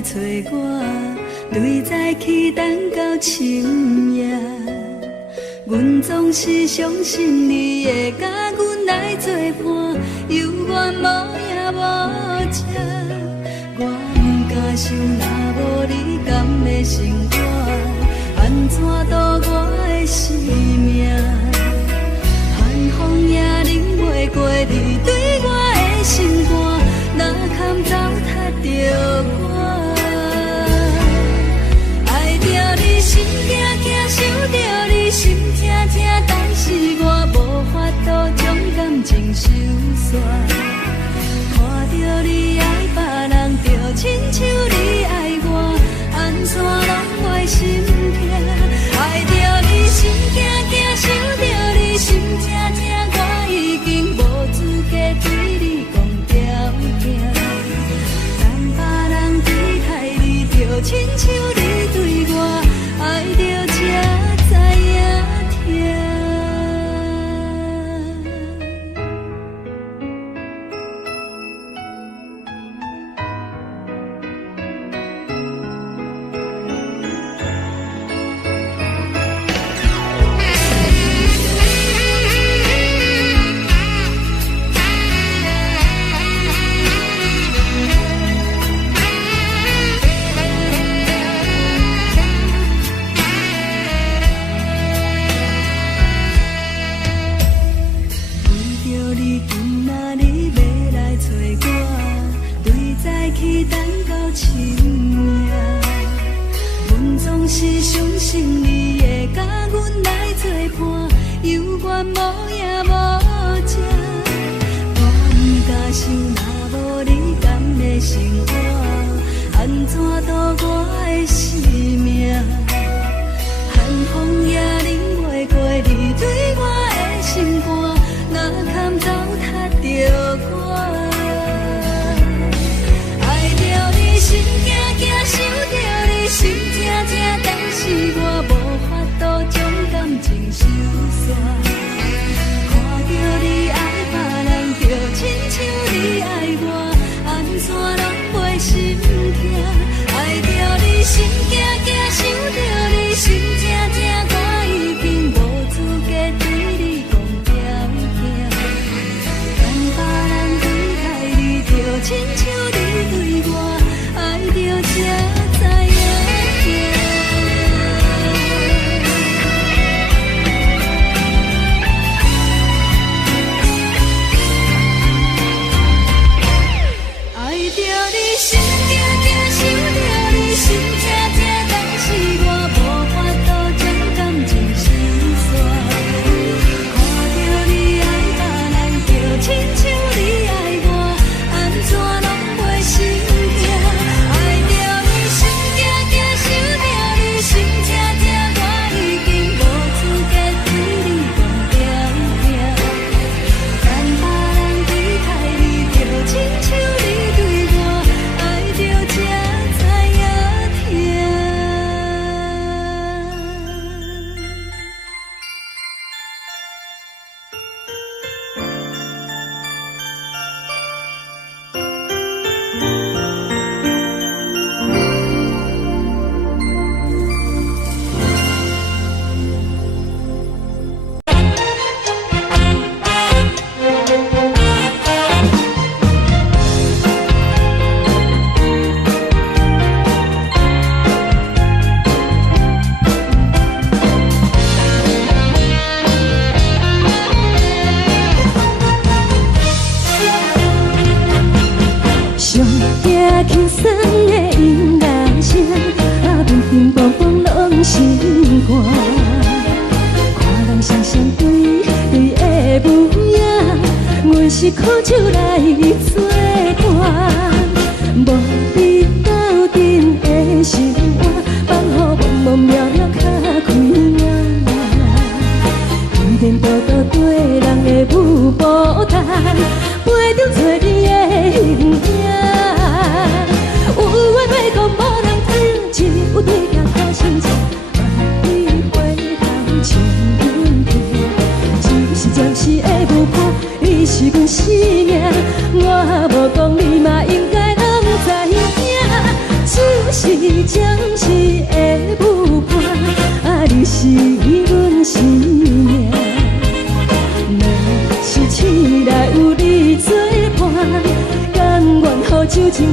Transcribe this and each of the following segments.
来找我，对早起等到深夜。阮总是相信你会甲阮来作伴，犹原无影无迹。我不敢想，若无你甘的生活，安怎度我的生命？寒风也忍袂过你对我的心肝，哪堪糟蹋着我？爱着你心惊惊，想着你心痛痛，但是我无法度将感情收煞。看着你爱别人，就亲像你爱我，安怎拢会心痛？爱着你心惊惊，想着你心痛痛，我已经无资格对你讲条件。等别人对待你，就亲像你对我，爱着才知影痛。是相信你会甲阮来作伴，犹原无影无迹。我不敢想，若无你甘的生活，安怎度我的生命？寒风也忍袂过你对我的心肝，哪堪糟蹋着我？爱着你心惊惊，想着你心痛痛，但是我无法度将感情收煞。看着你爱别人，就亲像你爱我，安怎拢袂心痛？爱着你心惊惊，想着你心痛痛，我已经无资格对你讲条件。等别人对待你，就亲像你对我，爱着才知影痛。爱着你心惊惊，想着你心痛痛，但是我无法度将感情收煞。看着你爱别人，就亲像你爱我，安怎拢袂心痛？爱着你心惊惊，想着你心痛痛，我已经无资格对你讲条件。等别人对待你，就亲像你对我，爱着才知影痛。上惊轻松的音乐声，平平淡淡拢心肝。看人双双对对的模样，阮是苦酒来作伴。无你斗阵的生活，放予茫茫渺渺较开朗。颠颠倒倒对人的舞步弹，陪着做你的形影。有话要讲无人听，只有对镜头心情，万里回头唱阮听。一时暂时的舞伴，你是阮生命，我无讲。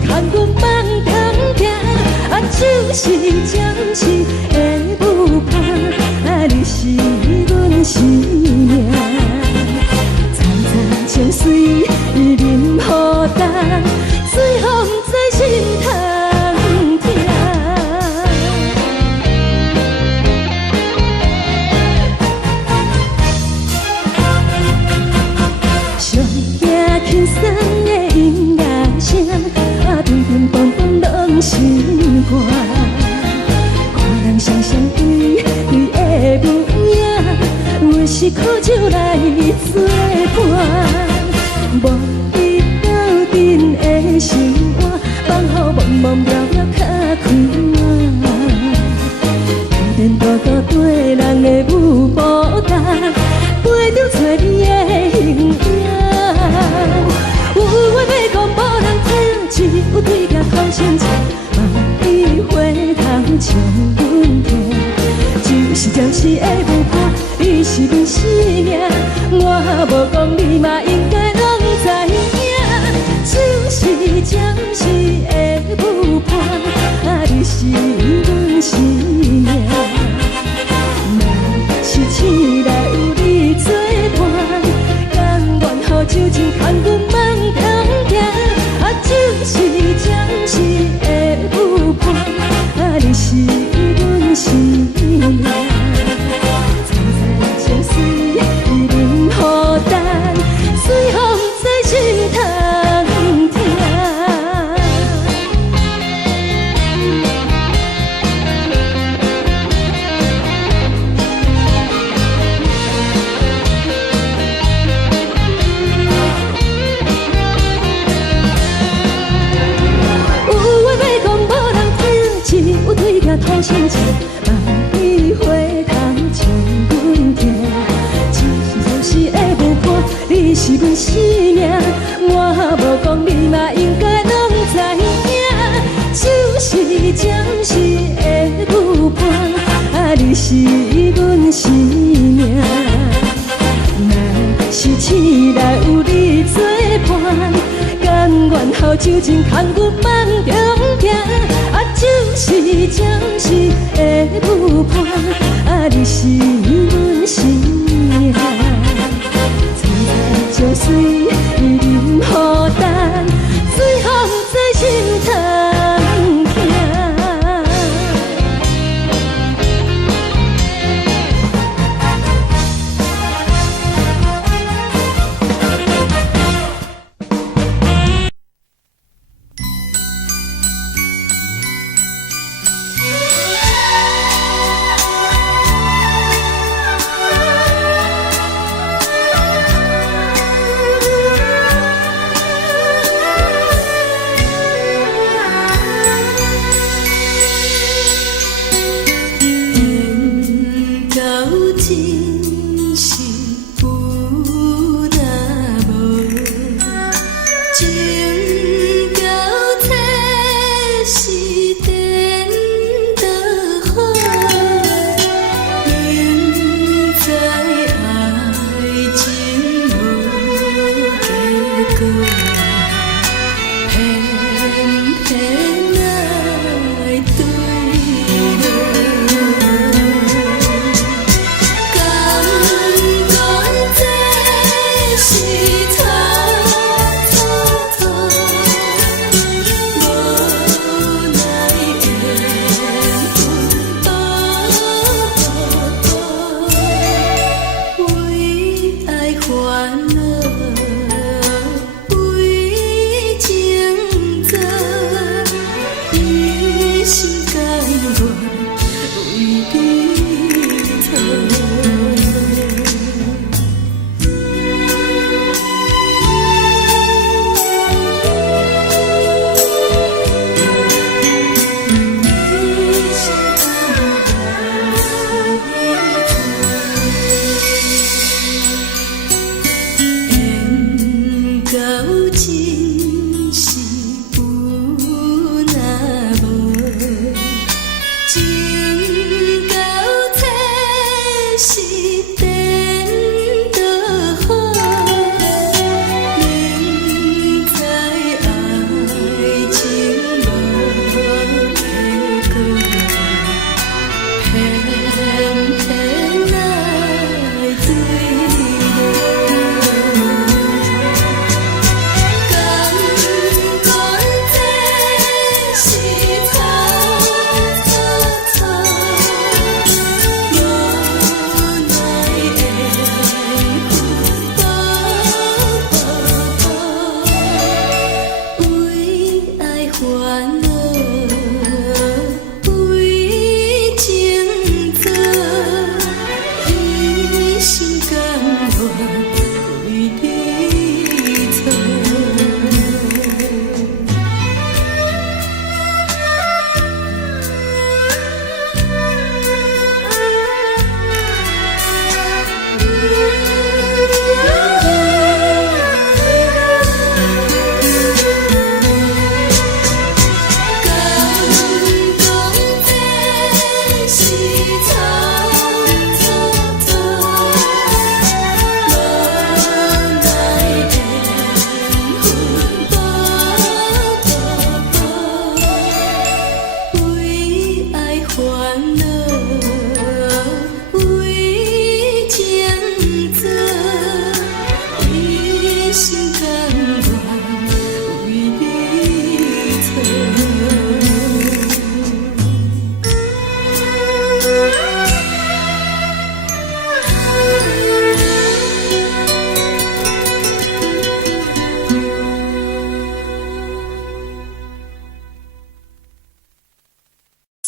看阮梦通行，就是暂时的舞伴，你是阮生命。层层情水任雨打，水风在心头痛。上惊轻松的音乐声，乒乒乓乓拢心肝。看人双双对对的模样，阮是苦酒来作伴。无伊斗阵的生活，放乎茫茫渺渺较快活。颠颠倒倒对人的舞步踏，陪着找你的形影。有话要讲无人听，只有对甲头先唱，梦里回头唱阮听。就是暂时的舞伴，你是阮生命。我无讲你嘛应该拢知影，就是暂时的舞伴，你是阮生命。若是醒来有你作伴，甘愿予酒精牵阮梦通行，就是暂时的舞伴，你是阮生命。层层情水任雨打，水风在心头痛。有话要讲无人听，只有对甲头先唱，梦里回头唱阮听。就是暂时的舞伴，你是阮生命。我无讲你嘛应该拢知影，就是暂时的舞伴，你是阮生命。若是醒来有你作伴，甘愿予酒精牵阮梦中行，就是暂时的舞伴，你是阮生命。层层情水任雨打，水风在心头痛。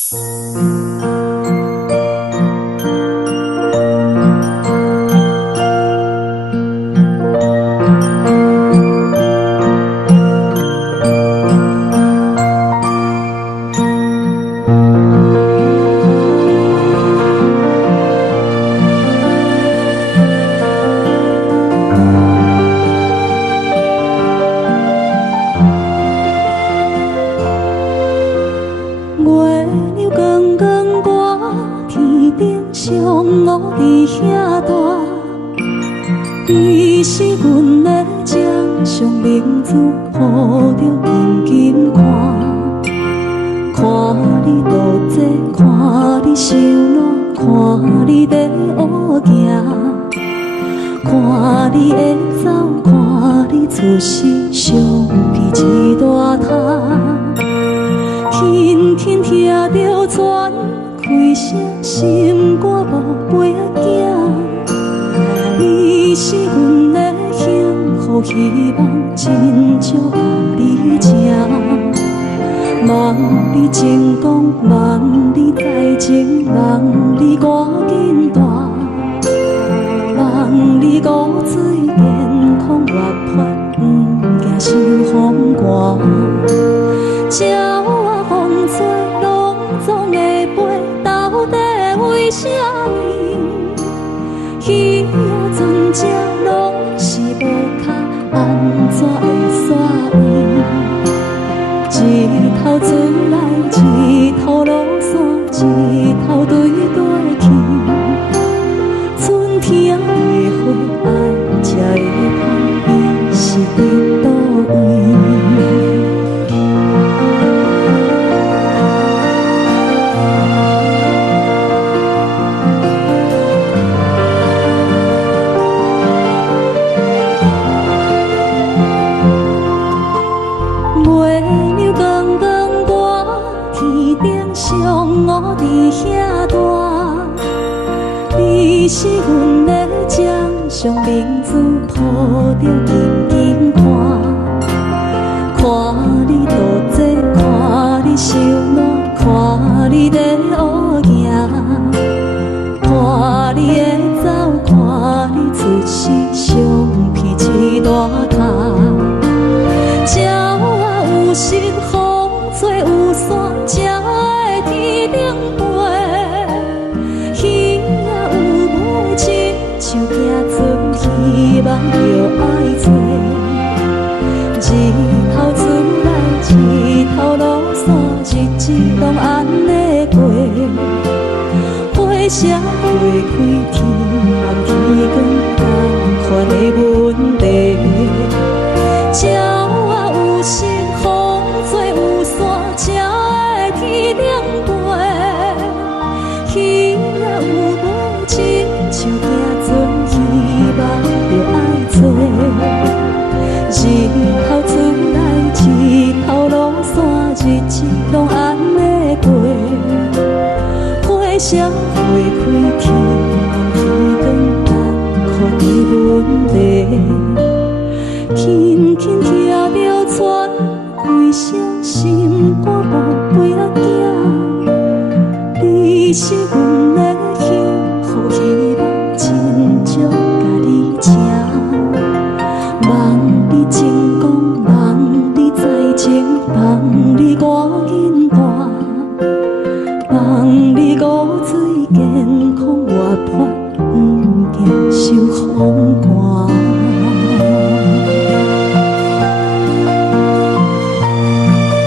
月亮光光挂，天顶上乌伫遐大。你是阮的掌上明珠，抱着紧紧看。看你渡这，看你受难，看你在乌行，看你会走，看你出世，相片一大摊。轻轻听着船开声，心肝无飞行。你是阮的幸福希望，真少你情。望你成功，望你再情，望你赶紧大，望你骨髓健康活泼，不惊受风寒。鸟啊风吹，拢总会飞，到底为什么？鱼啊船只拢是无脚，安怎会煞位？一头出来，一头落山，一头对对去。春天的花爱吃的香，伊是伫倒位？月亮光光挂，天顶上乌伫遐大。你是阮的掌上明珠，抱着紧紧看。看你渡这，看你受难，看你在乌行，看你会走，看你出世，相片一大摊。有时风吹有伞，才会天顶飞。鱼啊有尾，亲像行船，希望着爱做。日头出来，日头落山，日子拢安尼过。花车花开，天暗天光，同款的问题。鸟啊有时风吹有伞，才会天顶飞。鱼啊有尾，亲像行船，希望着爱做。日头出来，日头落山，日子拢安尼过。花车花开，天暗天光，同款的问题。轻轻听着船开声，心肝无飞行。你是阮的幸福希望，真少甲你请。望你成功，望你再情，望你赶紧大，望你骨髓健康活泼，不惊受风寒。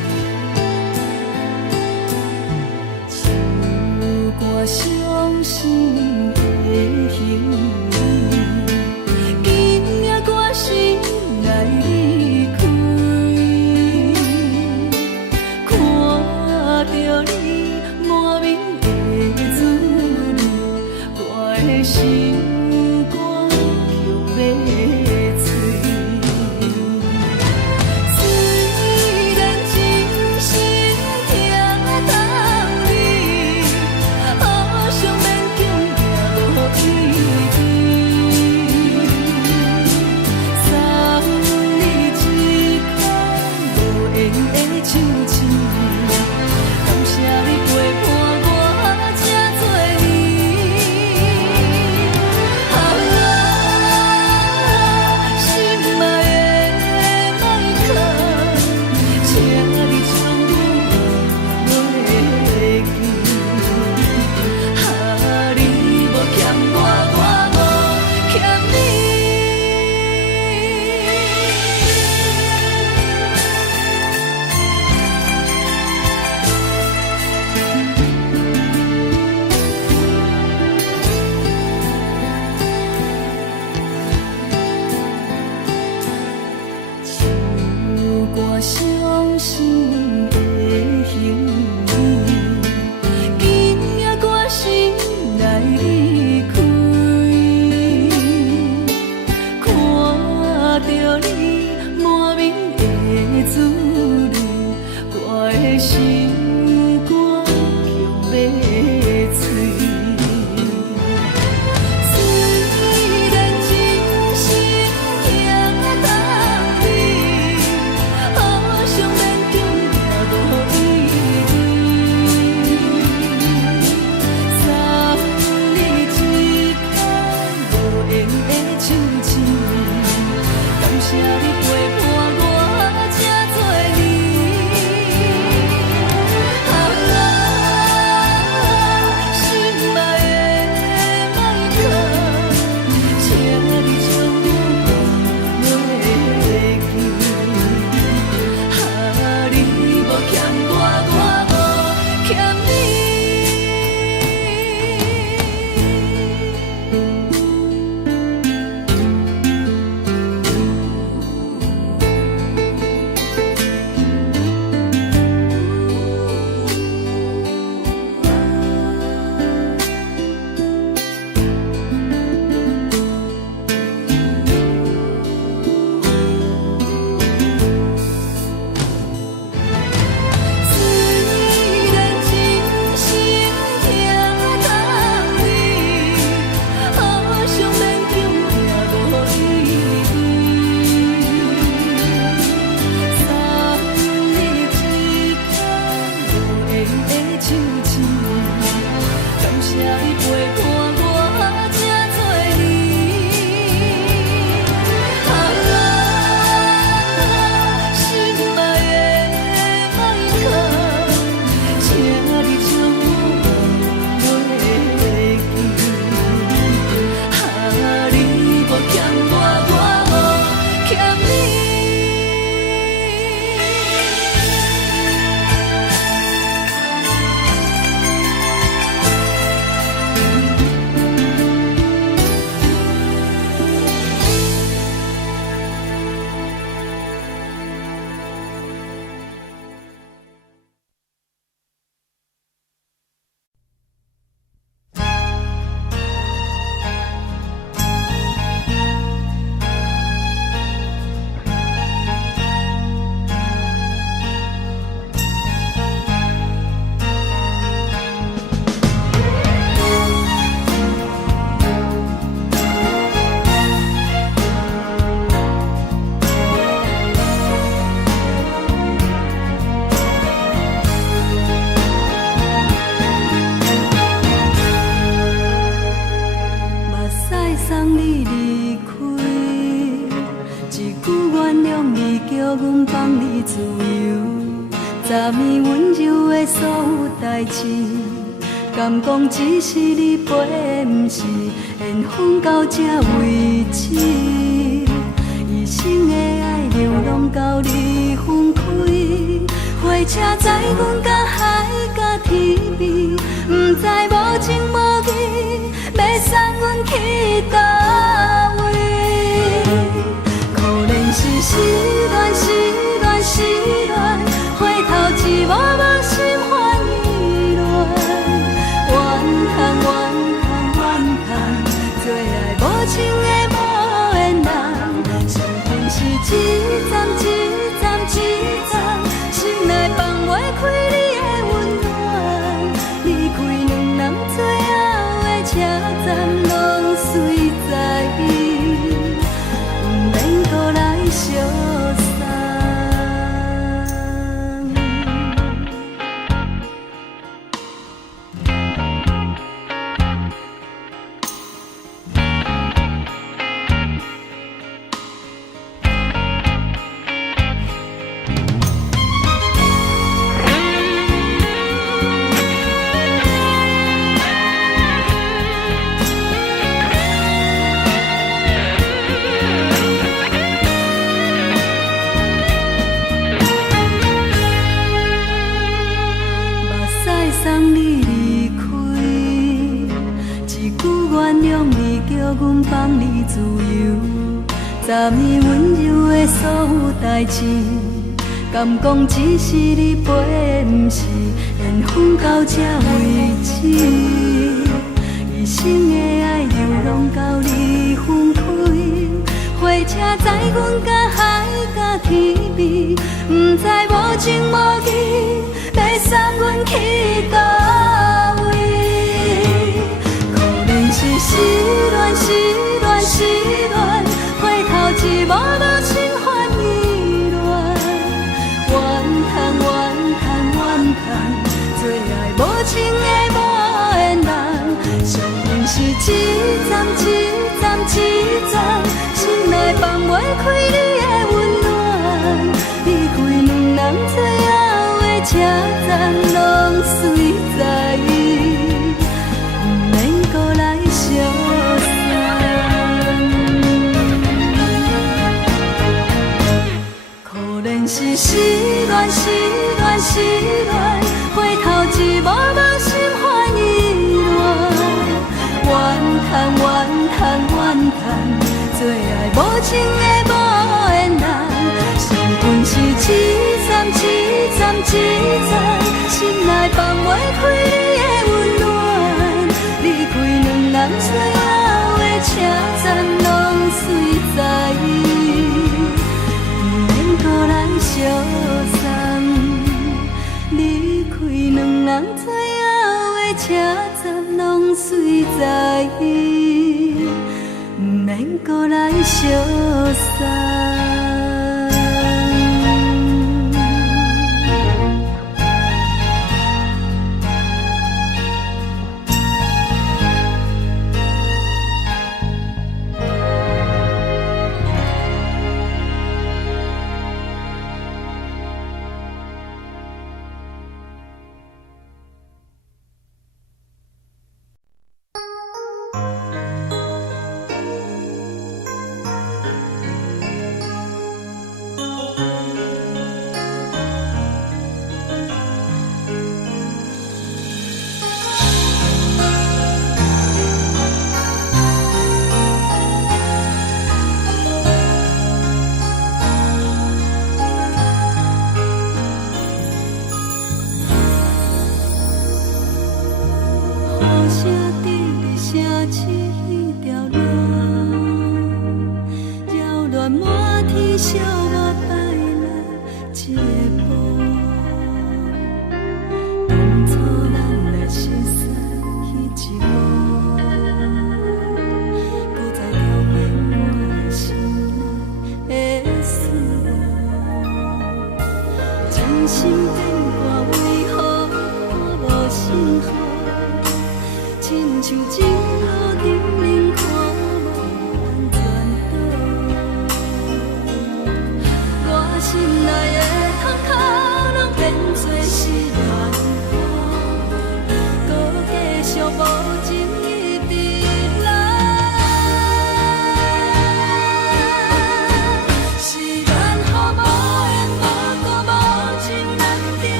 生的形意，今夜我心来离开，看着你满面的滋味，我的心肝强要碎。敢讲只是你陪，不是缘分到这为止。一生的爱流浪到你分开，火车载阮甲海甲天边，不知无情无义，要送阮去倒位？可能是失恋，失恋，失恋，回头一幕幕心烦意乱。怨叹，最爱无情的无缘人，上天是一站一站一站，心内放袂开你的温暖，离开两人最后的车站，拢随在，不免搁来相送。暂以温柔的所有代志，敢讲只是你陪，不是缘分到这为止。一生的爱流浪到你分开，火车载阮甲海甲天边，不知无情无义，要送阮去倒位？可能是失恋，失恋，失恋，回头一幕幕心烦意乱，怨叹，怨叹，怨叹，最爱无情的无缘人，上缘是一站一站一站，心内放袂开你的温暖，离开两人最后的车站，拢随在伊，不免搁来相送。可能是失恋，失恋，失恋，回头一幕幕心烦意乱，怨叹，怨叹，怨叹，最爱无情的无缘人，上缘是一站一站一站，心内放袂开你的温暖，离开两人最后的车站，拢随在伊，不免搁来相送。离开两人最后的车站，拢随在伊，不免搁来相送。雨声滴哩声起一条路，扰乱满天小我带来一个步。当初咱来熟悉彼一幕，搁再重现我心内的思念。真心变卦为何看无信号？亲像情路停冷看无转倒，我心内的痛苦拢变作是难过，搁继续无情伊伫来。是缘予无缘，无故无情难着。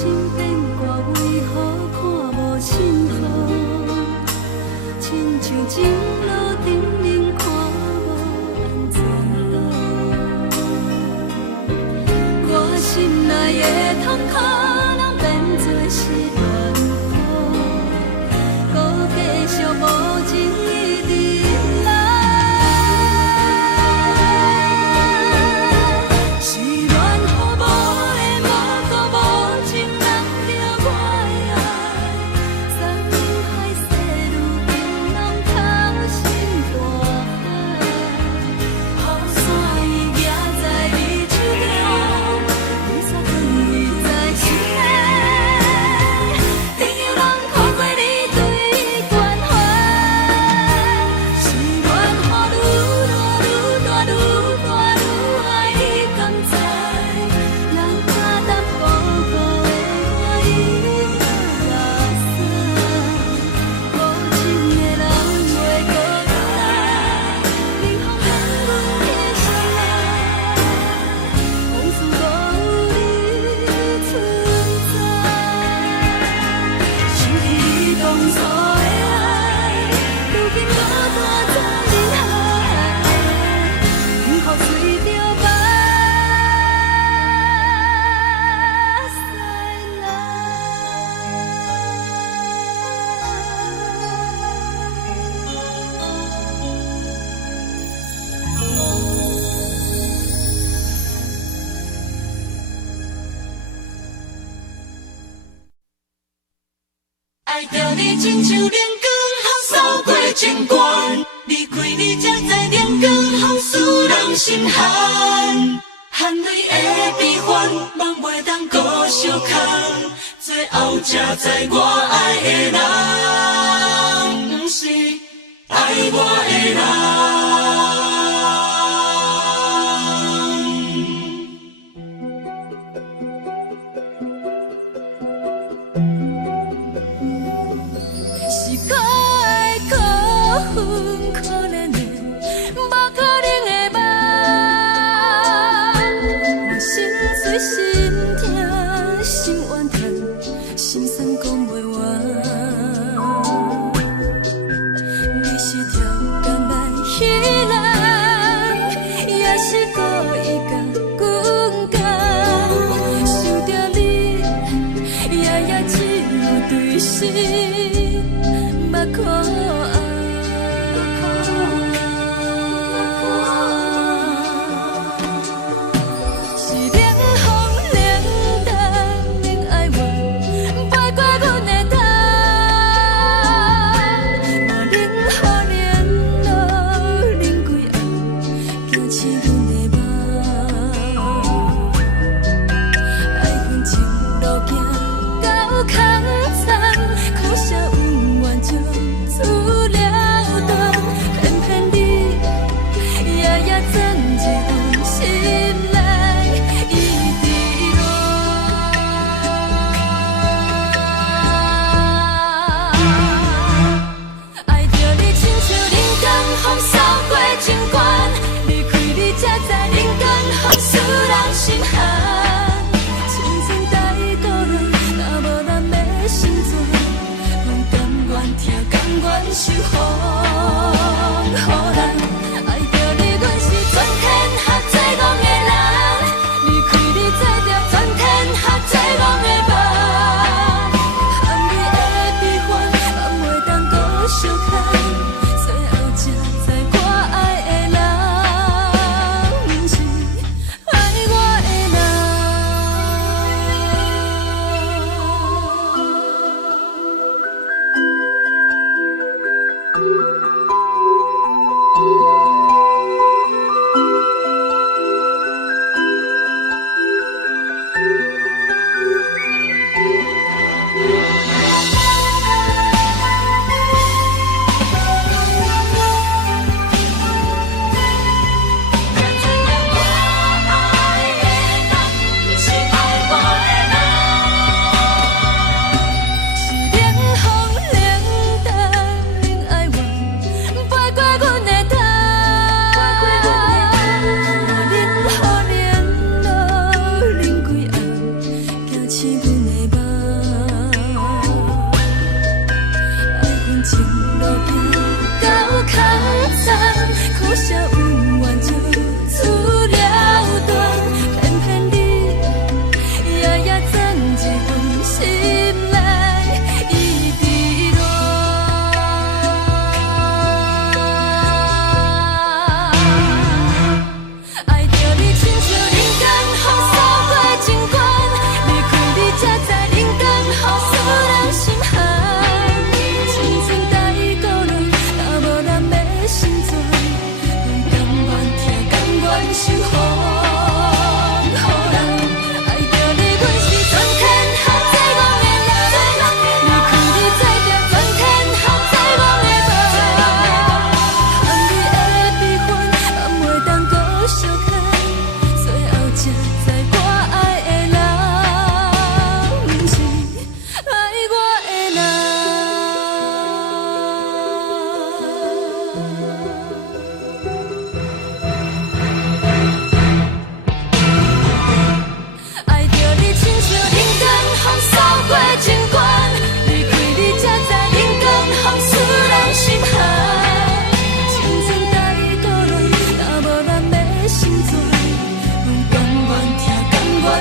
心变卦为何看无幸福？亲像情路顶面看无安全路，我心内的痛可能变作是怨苦，搁继续无情一直来。是缘予无的我，搁无情人着我的爱，山海细路平拢透心大海，雨伞伊举在你手中，雨伞放伊在心内，朋友拢看过你对关怀，是缘予愈大愈大愈大愈爱你甘知，人假淡薄薄的我已落山，无情的人袂搁回来，冷风骗阮的心内，往事搁有你存在，想起你当初的爱，如今搁大在人海，幸福随着目屎爱着你亲像连光风扫过情关，离开你才知连光风使人心寒。含泪的悲欢，望袂当搁相牵，最后才知我爱的人，不是爱我的人。是可爱可恨可怜的，无可能的梦。我心碎心痛心怨叹，心酸讲袂完。你是条甘来彼人，也是故意甲阮讲，想着你，夜夜只有对视。目看爱，是冷风冷淡冷爱我，飞过阮的头，嘛冷雨连路淋几暗，惊醒阮的梦，爱阮情路行到空残，苦涩有缘就出了断，偏偏你夜夜钻入阮心内，一直乱。爱着你亲像冷光风扫过情关，离开你才知冷光风使人心寒。青春待故人，若无咱的心酸，拢甘愿听，甘愿受予人。爱着你，阮是全天下最戆的人，离开你才着全天下最戆的梦。含泪的悲欢，望袂当搁相牵，最后才知我爱的人，不是爱我的人。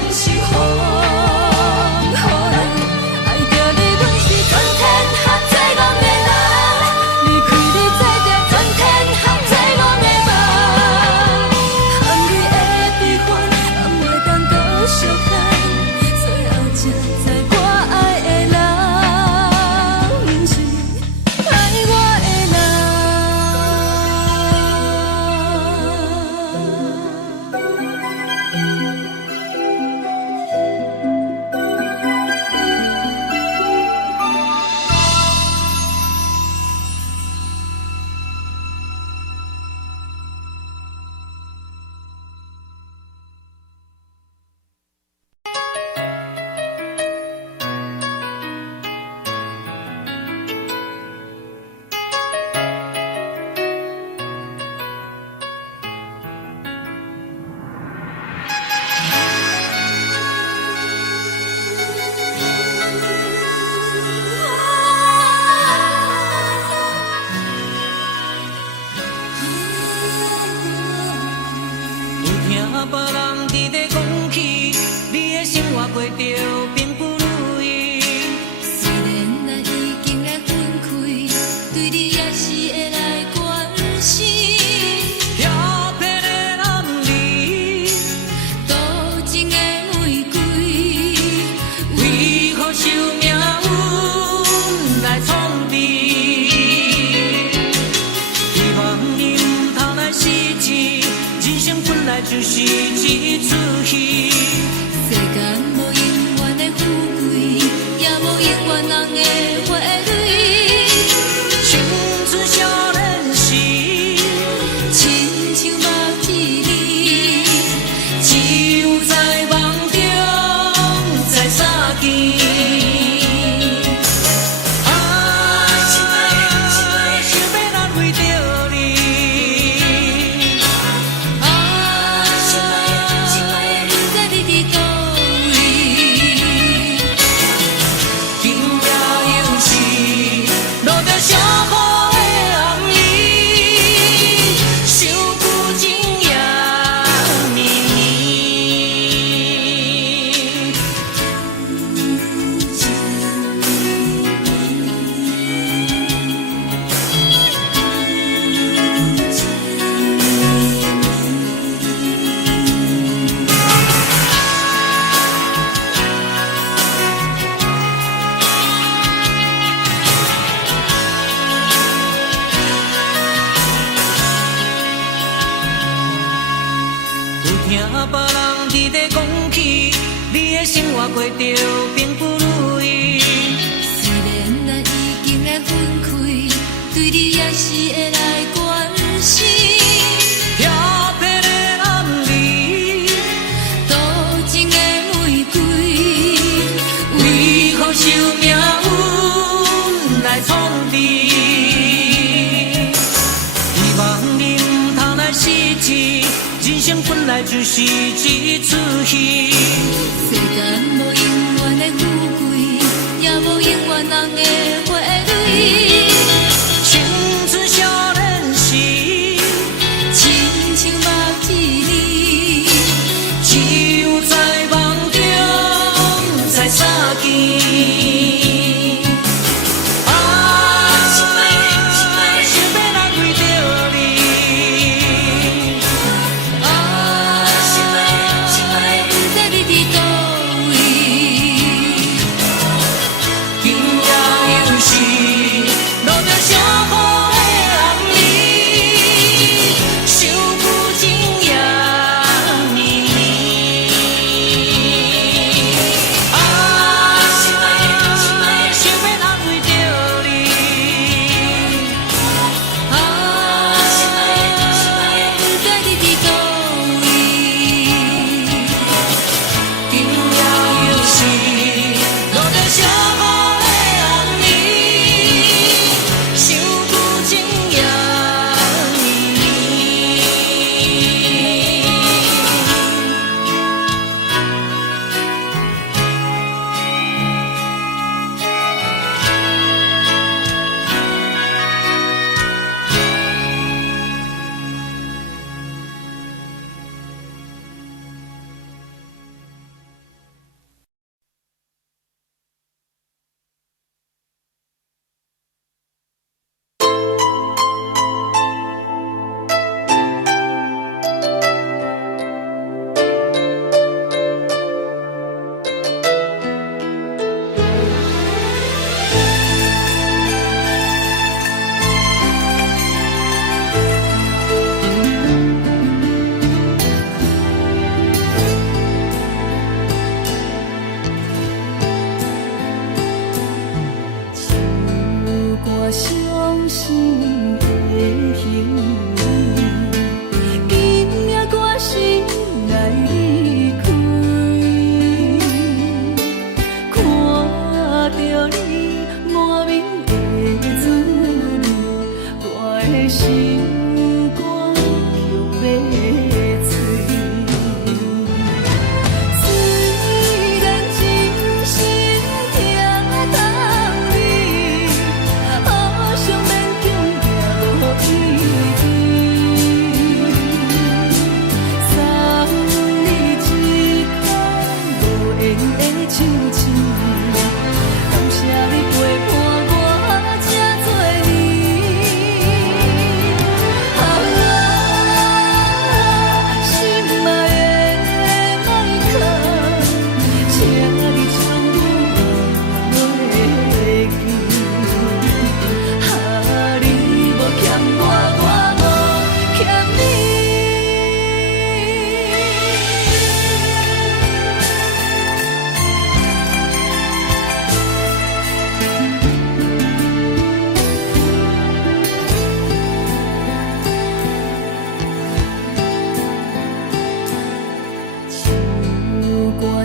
是风，予人爱着你，阮是全天合作我的人，离开你做阵全天合作我的梦，含泪的悲欢，也袂当搁相牵，最后才知我爱的人，毋是爱我的人。有听别人伫咧讲起，你的生活过着并不如意。虽然咱已经来分开，对你也是会来关心。漂泊的男儿，多情的玫瑰，为何受命运来创治？希望你唔通来失志，人生本来就是一出戏。世间无永远的富贵，也无永远人的花蕊。青春少年时，亲像目睭里，只有在梦中才相见。想要来为着你，不知你伫倒位，今夜又是落着伤雨的红衣，想旧情也绵绵。有听别人伫咧讲起，你的生活过着并不如意。虽然咱已经来分开，对你也是会来关心。漂泊的男儿，多情的玫瑰，为何受命运来创治？希望你唔通来失志，人生本来就是一出戏。世间无永远的富贵，也无永远人的花蕊。青春少年时，亲像目睭里，只有在梦中才相见。想要来为着你，不知你伫倒位，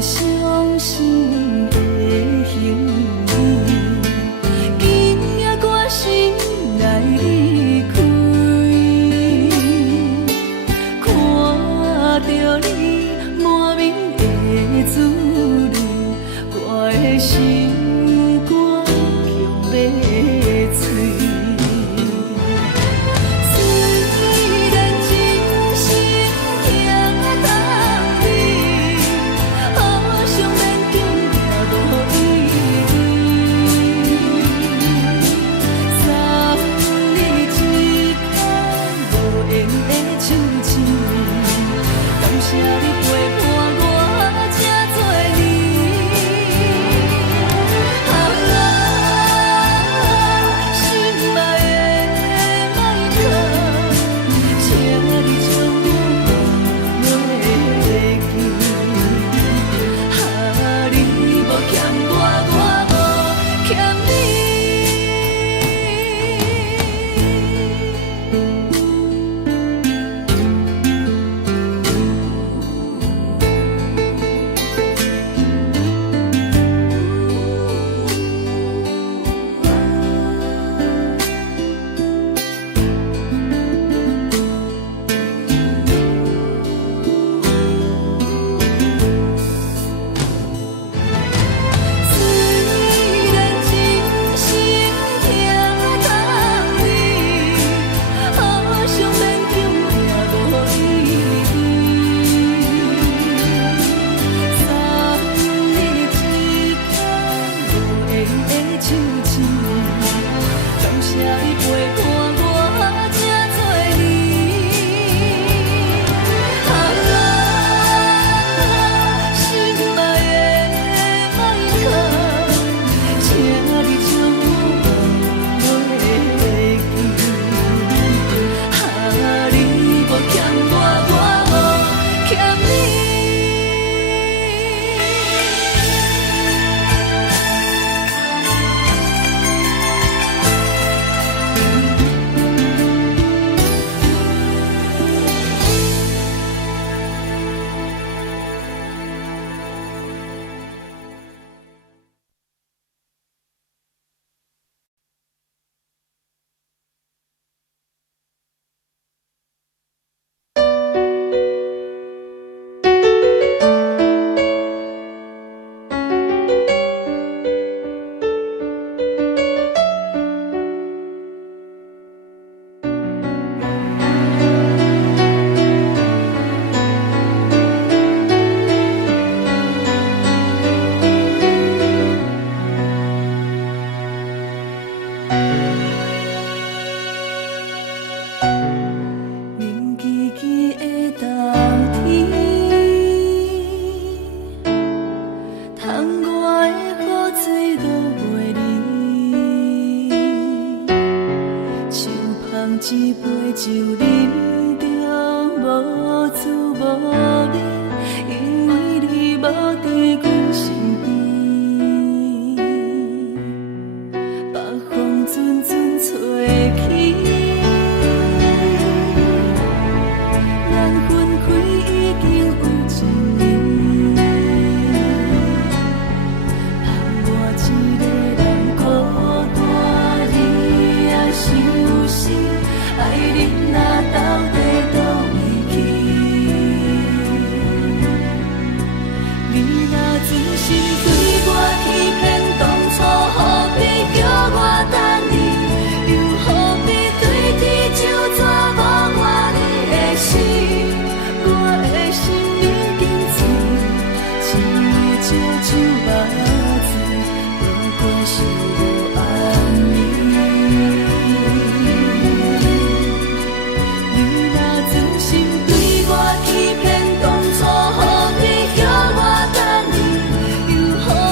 伤心的形影，今夜我心来离开，看着你满面的滋味，我的心肝强要碎。一杯酒饮着无滋无味，因为你无伫阮身边，北风阵阵吹起，咱分开已经有一年，盼我一个人孤单，你也伤心。爱恁若到底倒位去？你若真心对我欺骗，当初何必叫我等你？又何必对天就纸无我你的心？我的心已经醉，亲的烧酒目睭，不管是无安眠。心对我欺骗，当初何必叫我等你？又何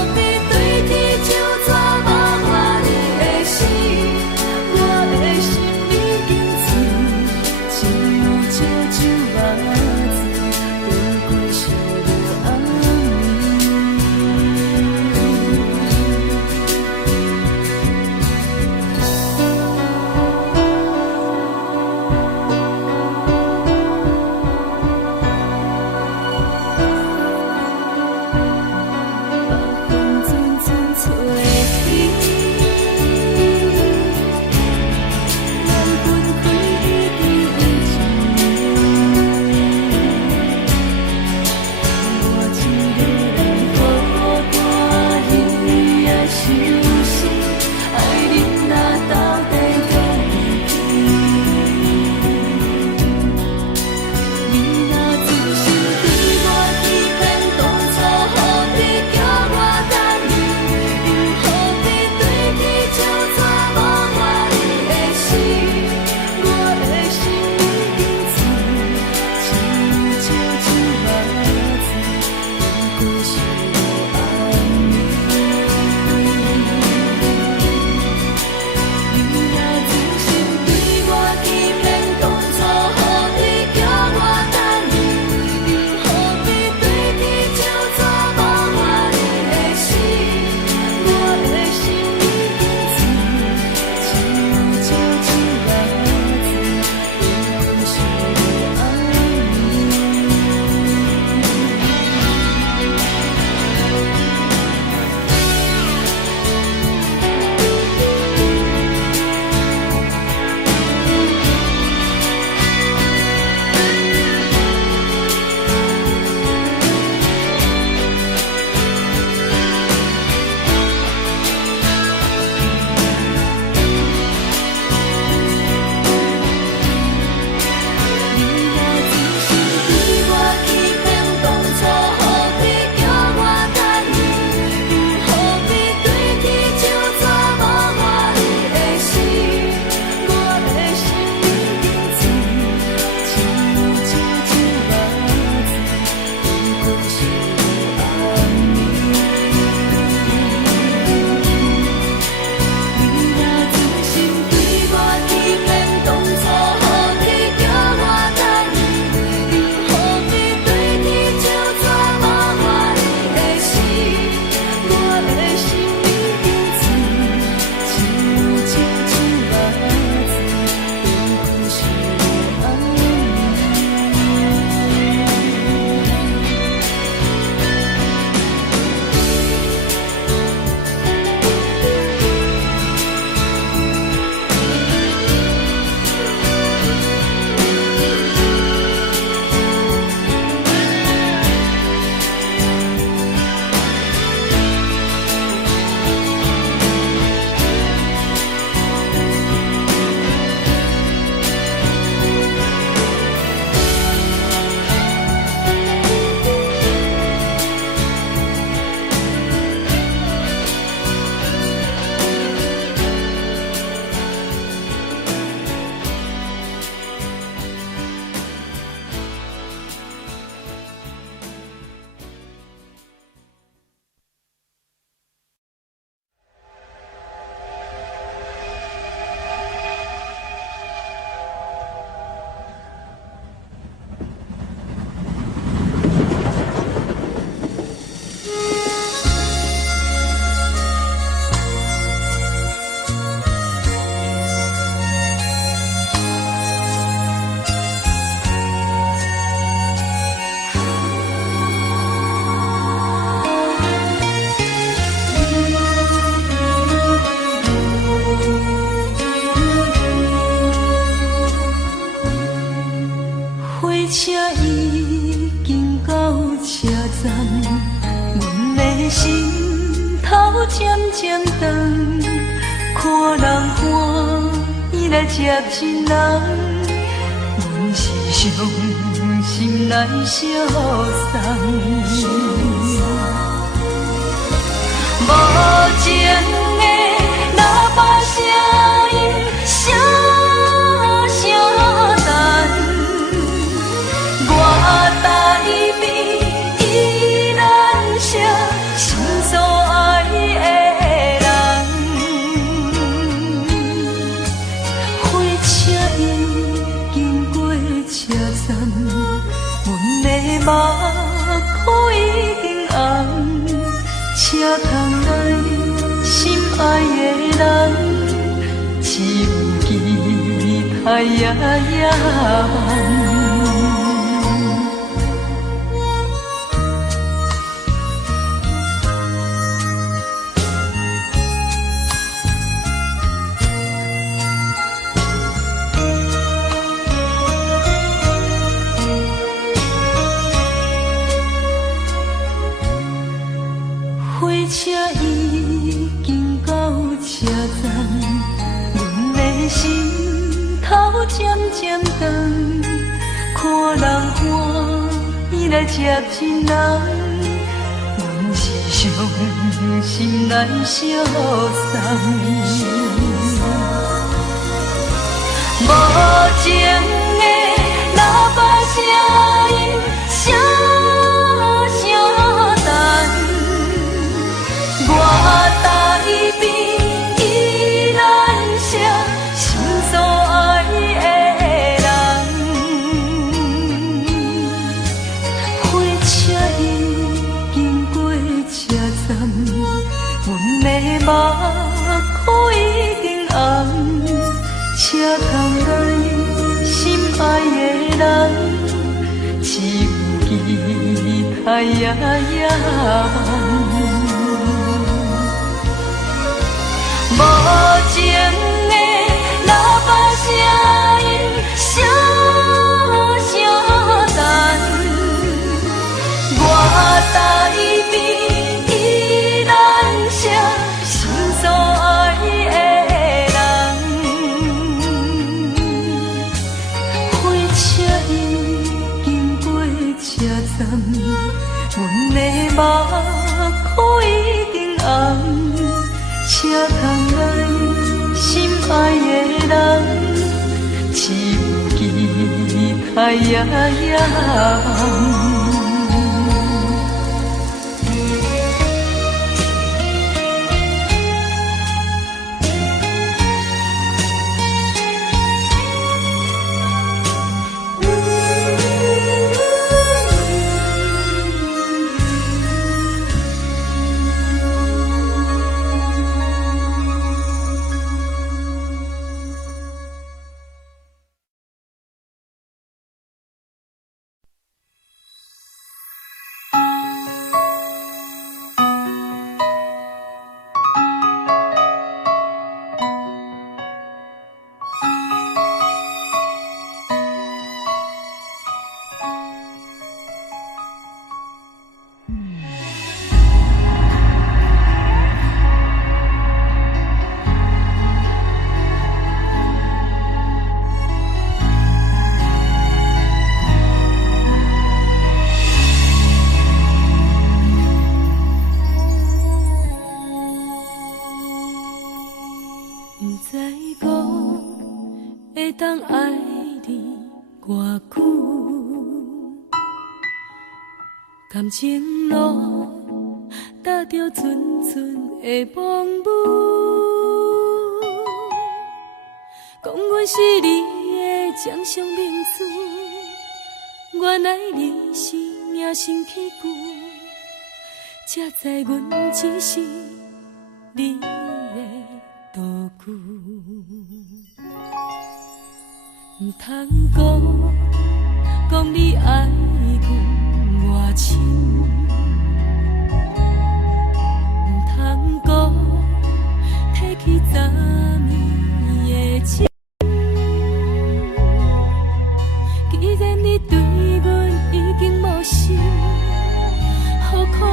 阮的心头渐渐长，看人欢喜来接亲人，阮是伤心来相送。无情的喇叭声音，声声淡。我台边依然是心所爱的人，火车已经过车站，阮的目眶已经红，车窗内心爱的人，只有期待夜夜梦。火车已经到车站，阮的心头渐渐长，看人欢喜来接亲人，阮是伤心来相送。无情的喇叭声音，声声淡。我台边依然是心所爱的人，火车已经过车站，阮的目眶已经红，车窗内心爱的人，只有期待夜夜梦。无情的喇叭声音，声声淡。我台边依然是心所爱的人，火车已经过车站，阮的目眶已经红，车窗内心爱的人，只有期待夜夜梦。当爱你偌久，感情路踏着纯纯的风舞，讲阮是你的掌上明珠，原来你是命生起句，才知阮只是你的道具。唔通讲你爱阮偌深，唔通讲提起昨暝的情。既然你对阮已经无心，何苦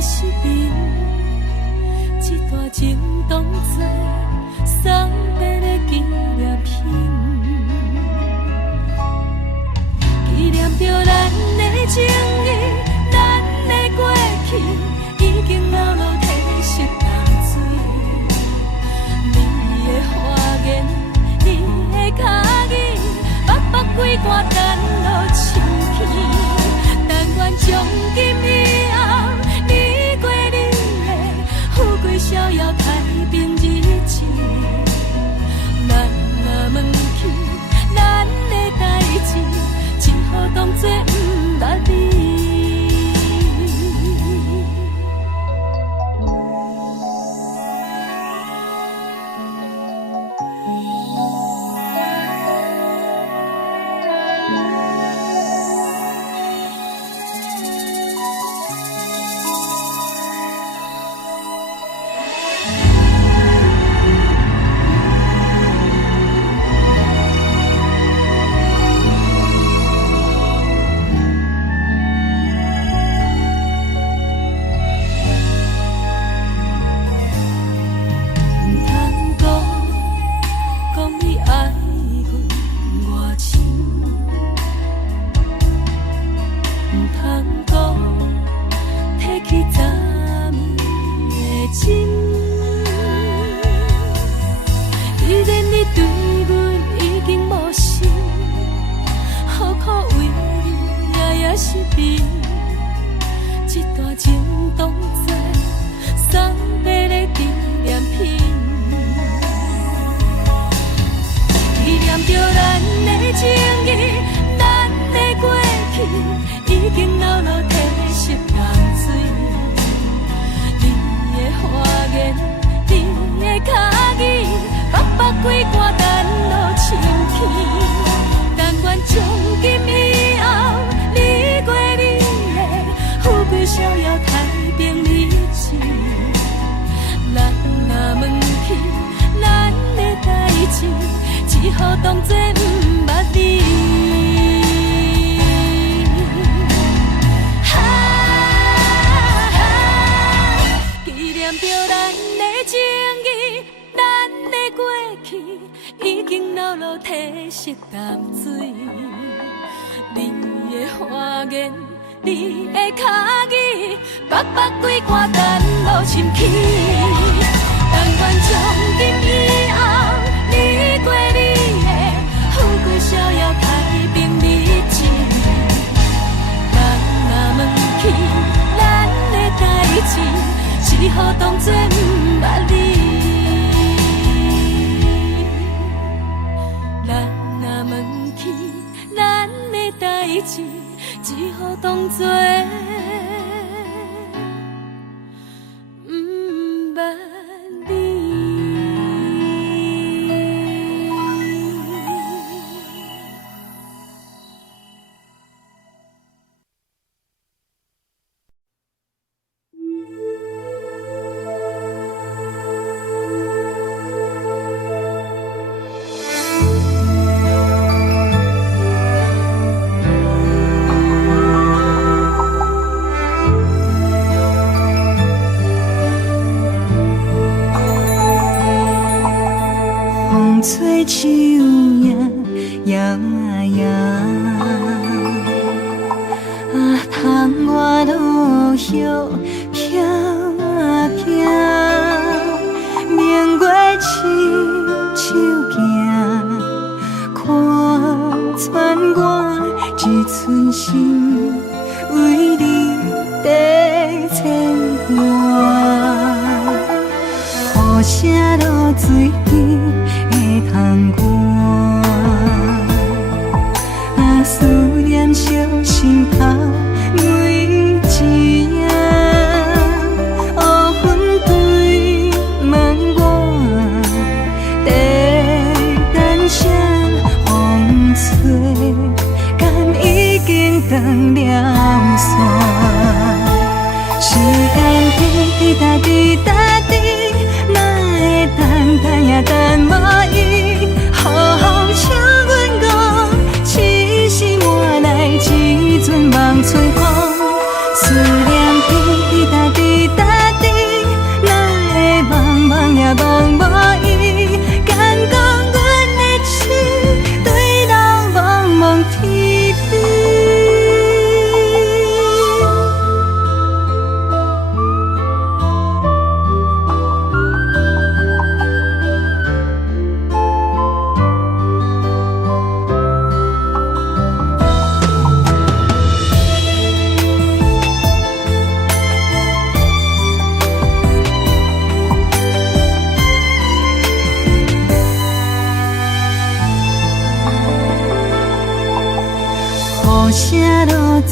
是眠，一段情当作送别的纪念品，纪念着咱的情谊，咱的过去已经老老褪色淡水。你的花言，你的脚语，目目几挂等落深去，但愿从今以后，你过你的富贵逍遥太平日子。咱若问起咱的代志，只好当作不捌你。只好当作不捌你。纪念着咱的情谊，咱的过去已经老老褪色淡水。你的花言，你的脚语，目目几挂等落深去。但愿从今以后，你过你的富贵逍遥太平日子。咱若问起咱的代志，只好当作不捌你。咱若问起咱的代志，只好当作吹树叶摇啊摇，窗外落叶飘啊飘，明月亲手行，看穿我一寸心，为你在牵挂，雨声落水边。通看，思念烧心头每一夜，乌云对问我，在等谁风吹，敢已经断了线，时间滴答滴答滴，哪会等也等无伊，好好请阮讲，痴心换来一阵梦吹风，思念滴答滴。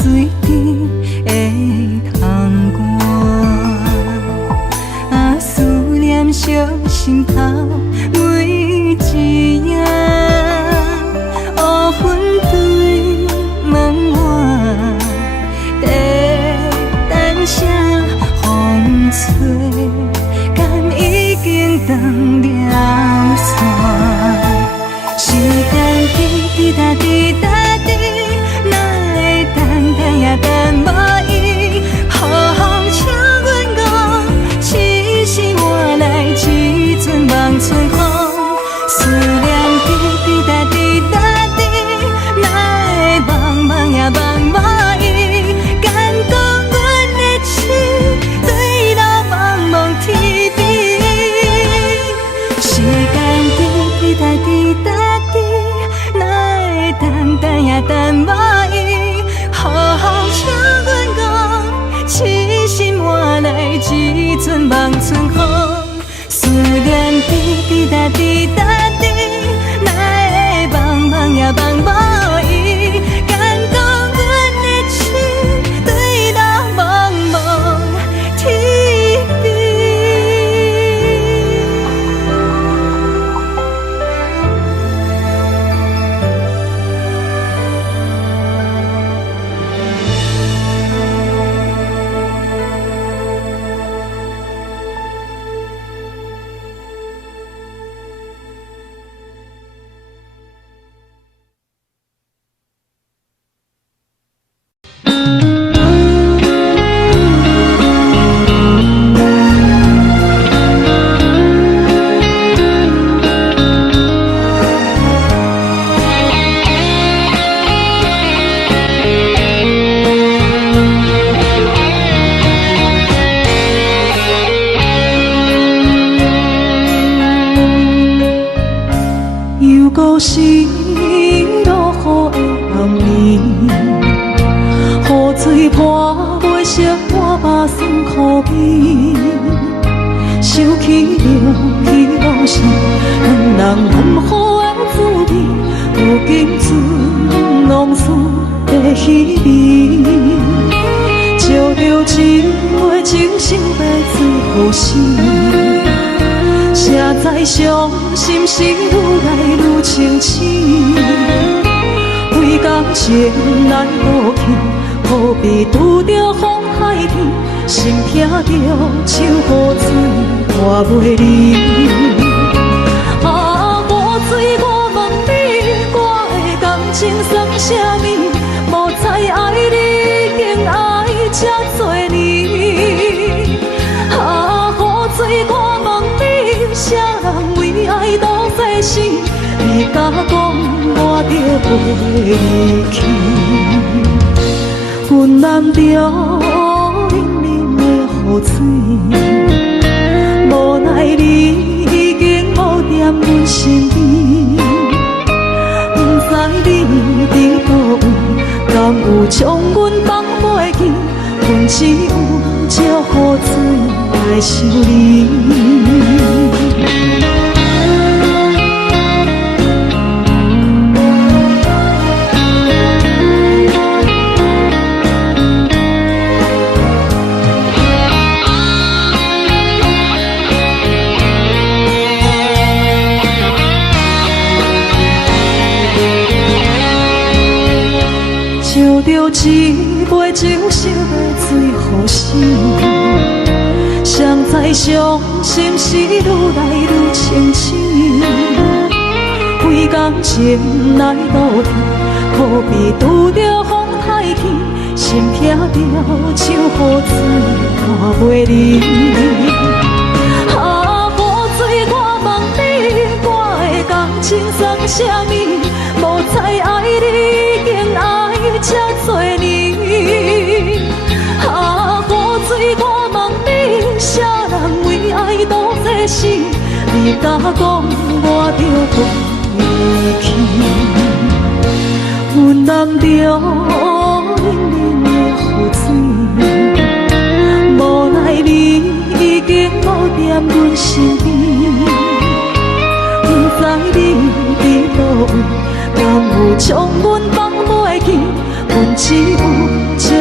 水甜的窗外，思念烧心头每一夜，乌云对门外，在等啥风吹，敢已经断了线。时间滴答滴答滴，哪会等也等无伊？雨风请阮讲，痴心换来一阵望春风。思念滴答滴答滴，哪会望也望无伊？敢讲阮的痴，对了茫茫天边。时间滴答滴答滴，哪会等也等无伊？雨风请阮讲，痴心换来一阵望春风。思念滴答滴答滴，哪会望也望无伊？敢讲阮的痴，对了茫茫天边。又搁是落雨的暗暝，雨水泼袂湿我目酸苦味，想起着彼往事，咱人含糊的滋味，如今存往事的稀微，照着一杯情深的水予死。谁知伤心事愈来愈清醒，为感情来倒去，何必拄着风海天？心听着秋雨水看袂离。啊，雨水，我问你，我的感情算啥物？无再爱你，竟爱这多年。啊，雨水，我问你，啥人为爱赌这生？你甲讲我着袂离去，阮淋着冷冷的雨水，无奈你已经无踮阮身边，不知你伫倒位，敢有将阮放袂记？阮只有借雨水来想你。照着一杯情深的水予醒，谁知伤心事愈来愈清醒，为感情来倒去，何必拄着风太起？心听着秋雨水看袂离。啊，雨水，我问你，我的感情算啥物？无再爱你，竟爱这多年。啊，雨水，我问你，啥人为爱赌这生？你甲讲我着袂离去，阮淋着冷冷的雨水，无奈你已经无踮阮身边，不知你伫倒位，敢有将阮放袂记？阮只有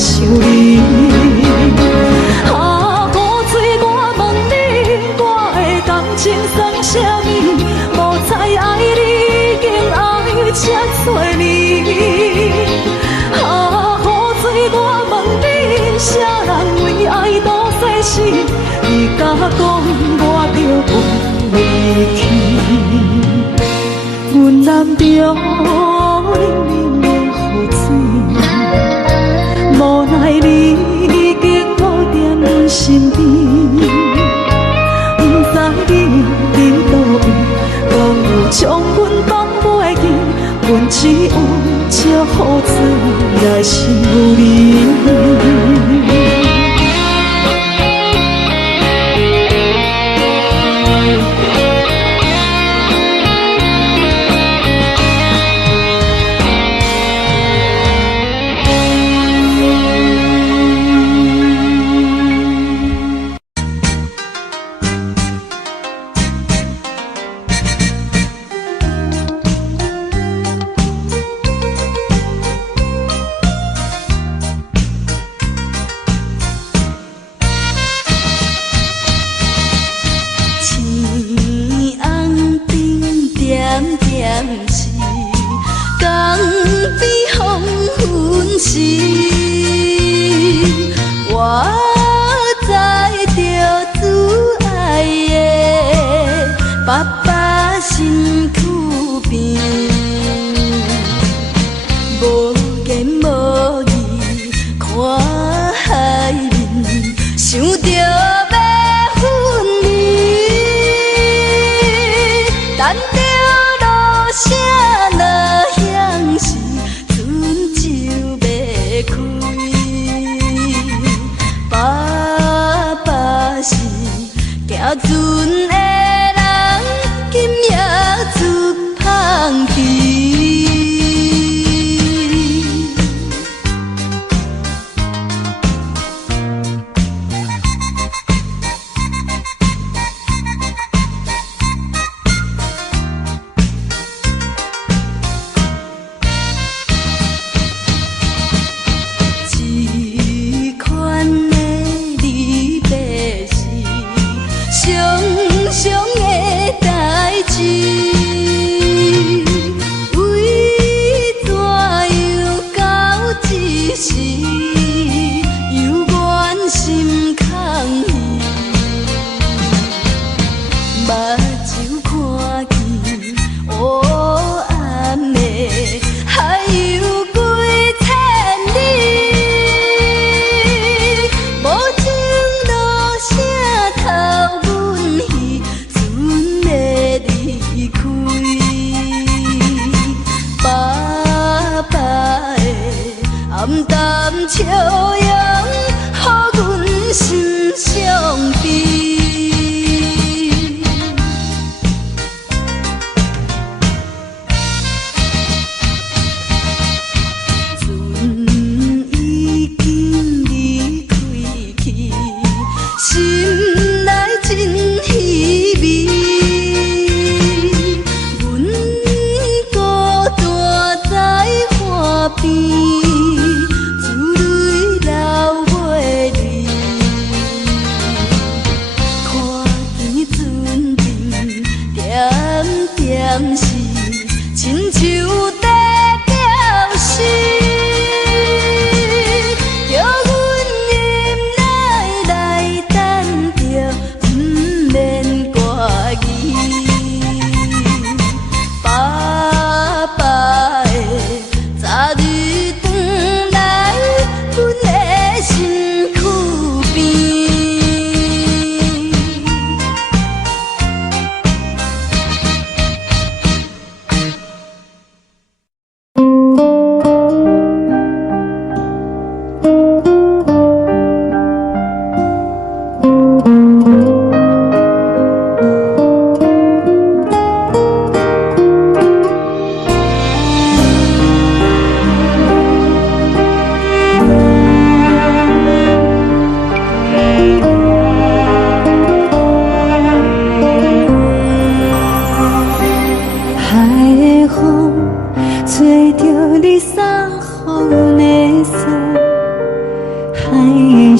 想你。啊，雨水我问你，我的感情算啥物？无再爱你，已经爱这多年。啊，雨水我问你，啥人为爱赌世事？你甲讲我着袂离去，阮男着冷冷雨水，无奈你已经无在阮身边，不知你伫倒位，敢有将阮放袂记？阮只有这雨水来想你。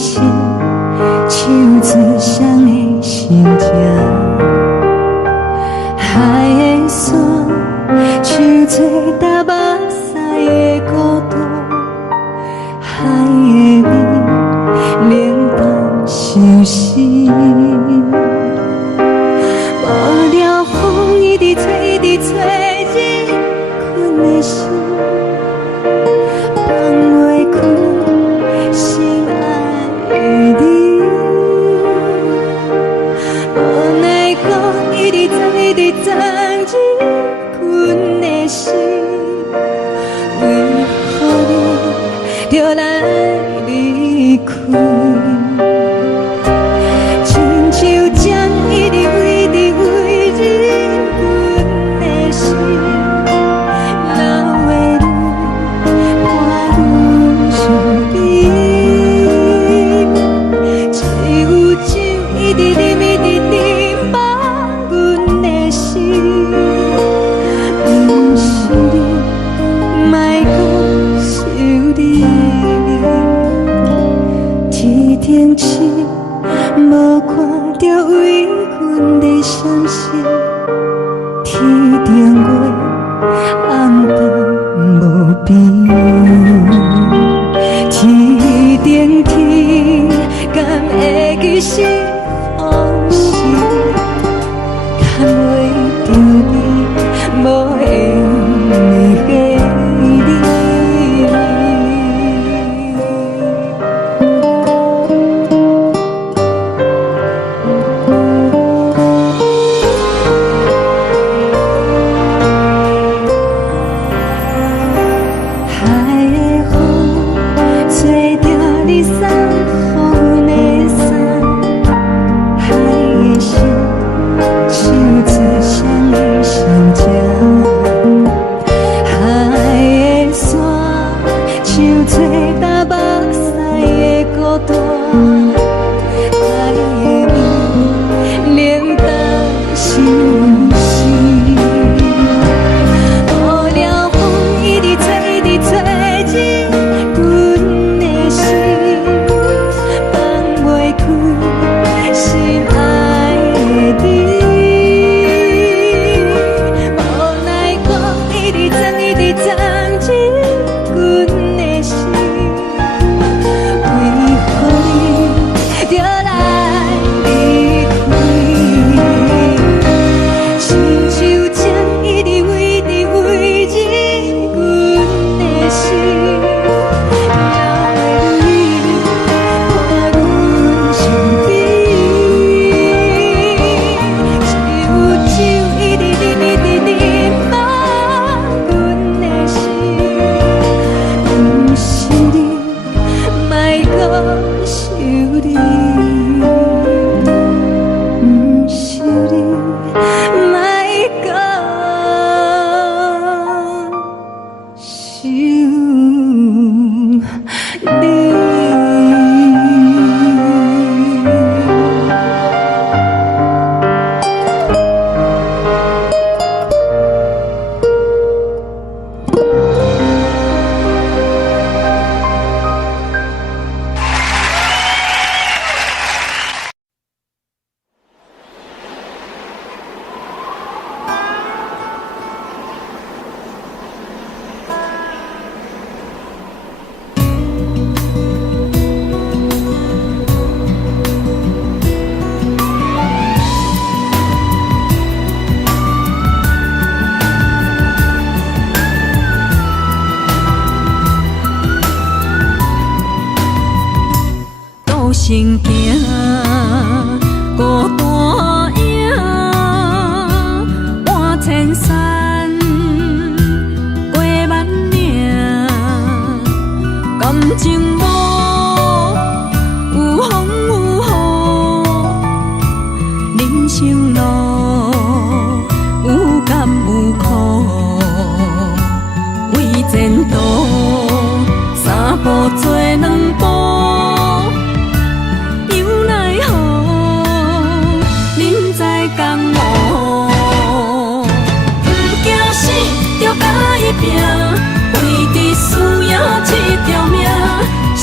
心，手指双的心情。海的山，像做搭目屎的孤独，海的味，冷淡伤心。无聊风一直吹，一直吹，日困的心，放袂开心爱的你。无奈我一直藏，一直藏，日困的心，为何你就来离开？亲像将一直为你为日困的心，流的泪伴阮伤悲，只有酒一直啉一直啉放阮的心，不是你，莫讲想你，天顶星。无看到为阮的伤心，天顶月暗淡无边，天顶天敢会记是往事，敢袂着你无缘的你。行行，孤单影，换千山，过万岭，感情无有风有雨，人生路有甘有苦，为前途三步做两步。拼，为你需要这条命。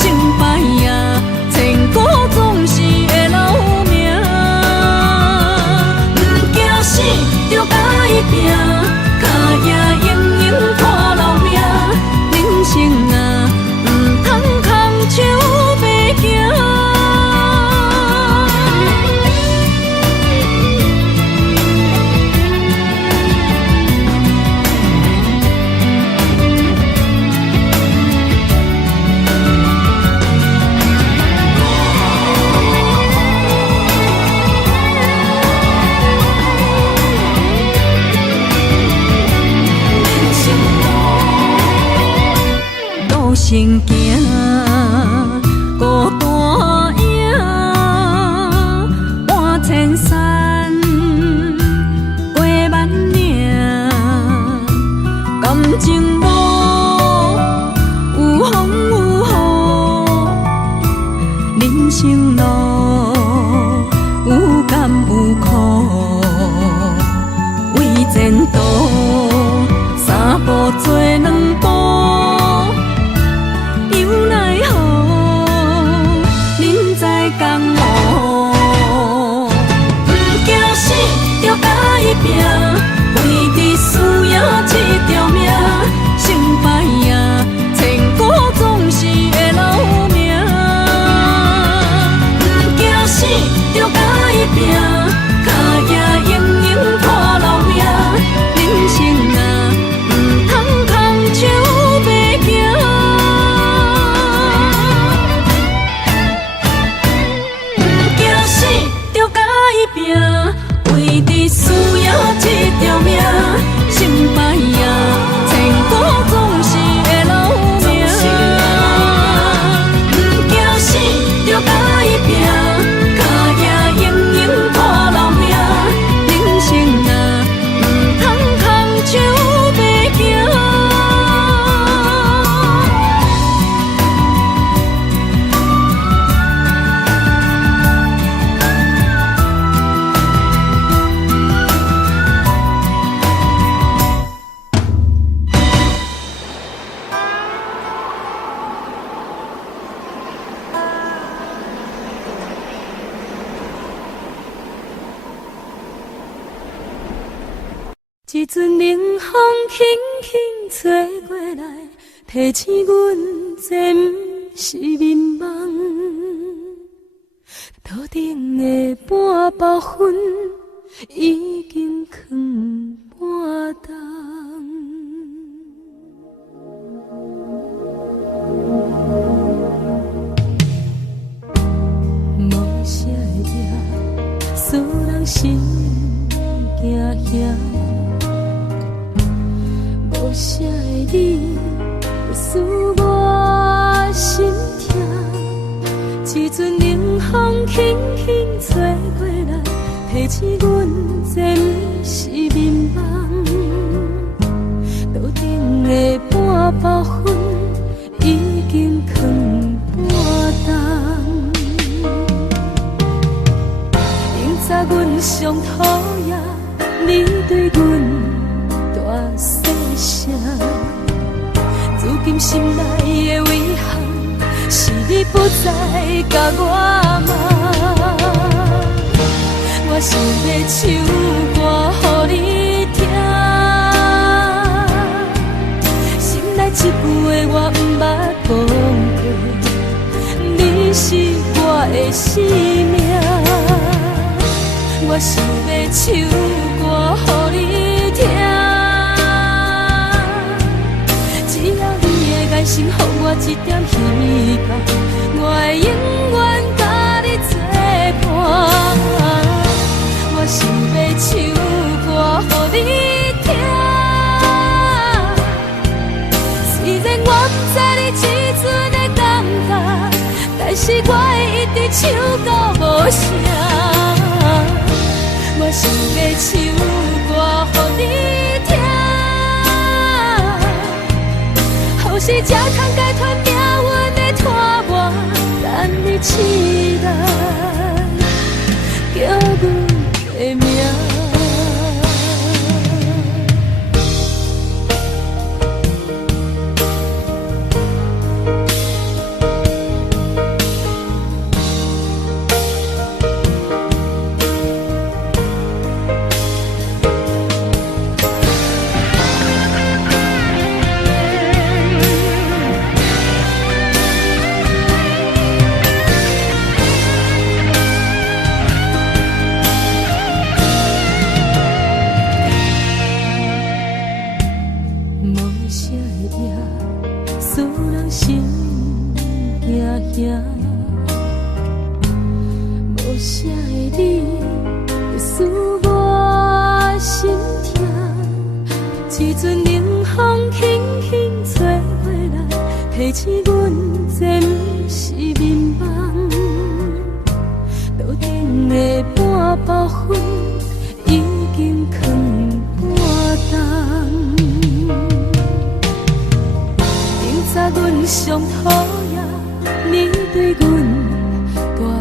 生路有甘有苦，为前途三步做两步，又奈何人在江湖，不惊死着甲伊拼，为伫需要这条命，成败赢，千古总是会留名。不惊死着甲伊拼，脚也用用破老命，人生啊，唔通空手白行。不惊死着甲伊拼，为伫需要这条命，成败赢，千古总是会留名。不惊死着甲伊拼，脚也用用破老命，人生啊，唔通空手白行。一阵冷风轻轻吹过来，提醒阮这不是眠梦。头顶的半包云已经藏半冬。无啥会赢，使人心惊惊。无啥的你，会使我心痛。一阵冷风轻轻吹过来，提醒阮这不是眠梦。头顶的半包云已经藏半冬。明早阮上讨厌你对阮大细声，如今心内的遗憾，是你不再甲我问。我想要唱歌予你听，心内一句话我不捌讲过，你是我的生命。我想要唱歌予你听，爱心予我一点希望，我会永远甲你作伴。我想要唱歌予你听，虽然我不知你这阵的感觉，但是我会一直唱到无声。我想要唱歌予你听，是这通解脱命运的拖磨，等你期待，叫阮的名。无啥的你，会使我心痛。一阵冷风轻轻吹过来，提醒阮这不是眠梦。头顶的半包云已经藏半冬。明早阮上讨厌你对阮大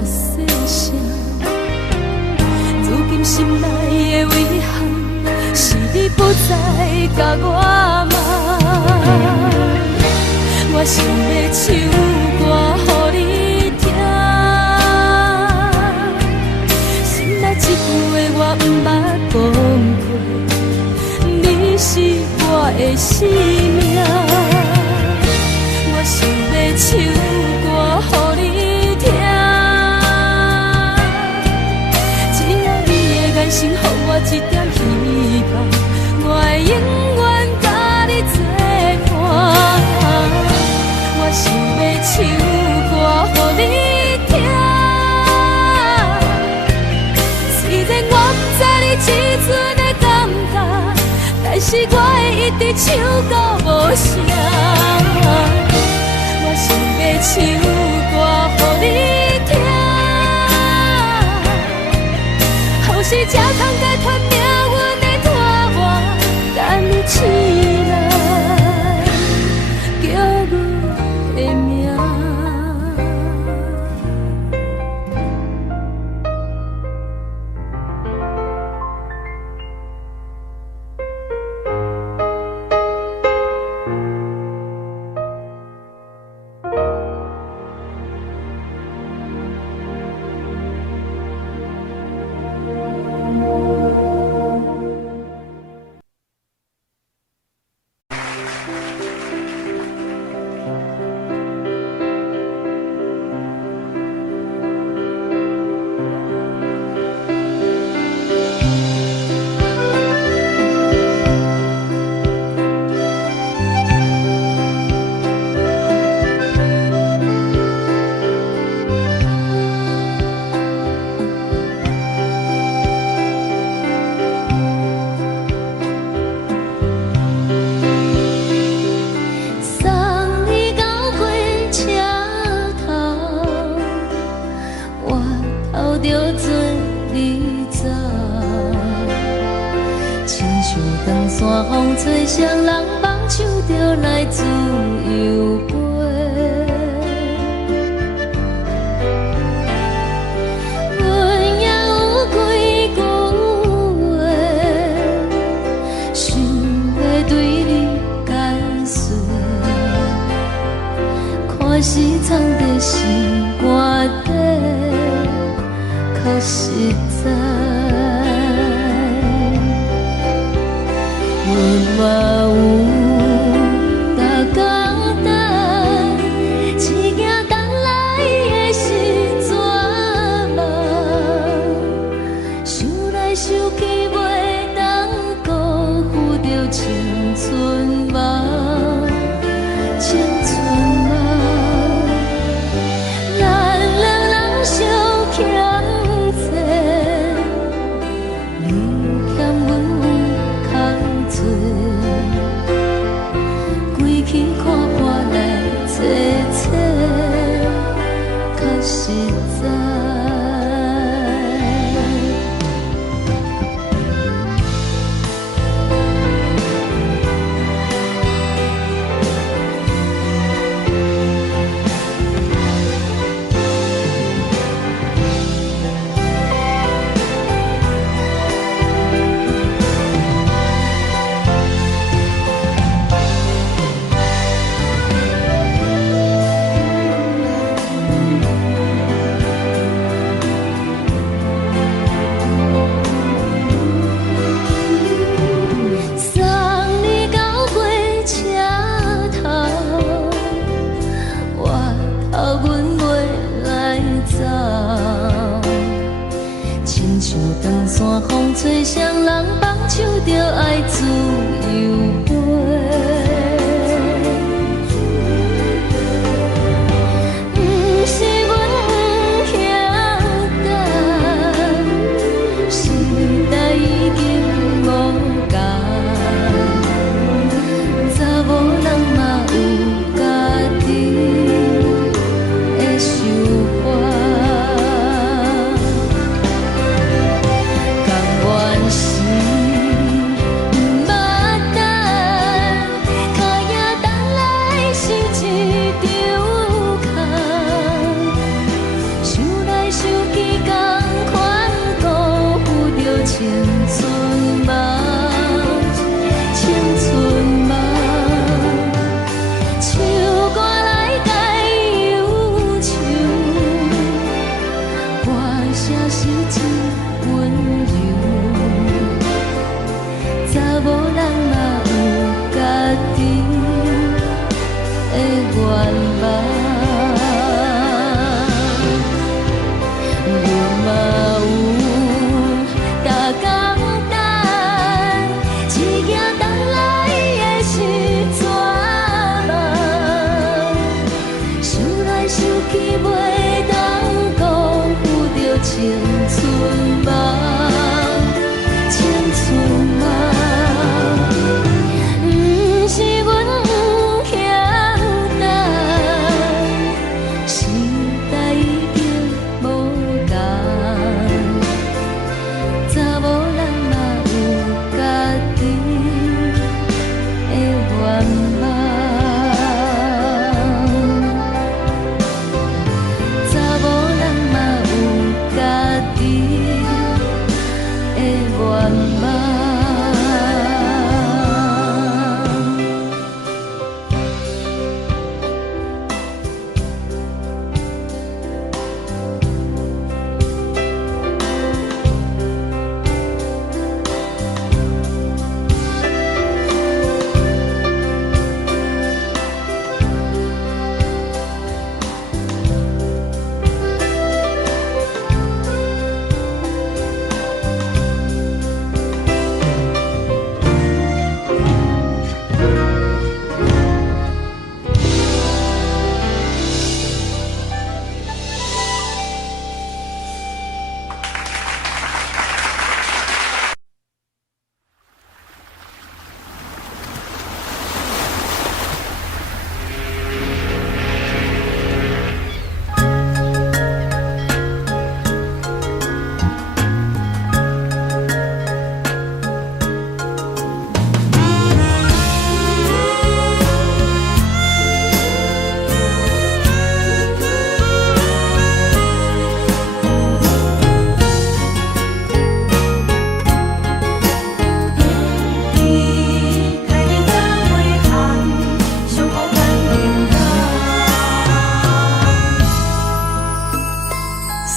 心内的遗憾，是你不再甲我骂。我想要唱歌予你听，心内一句话我毋捌讲过，你是我的生命。我想要唱歌予你听，只要你的眼神予我一点希望，我会永远甲你作伴。我想要唱歌予你听，虽然我不知你这阵的感觉，但是我会一直唱到无声。我想要唱歌予你听，后世才通解脱命运的拖磨，等你醒来叫阮的名。甘愿是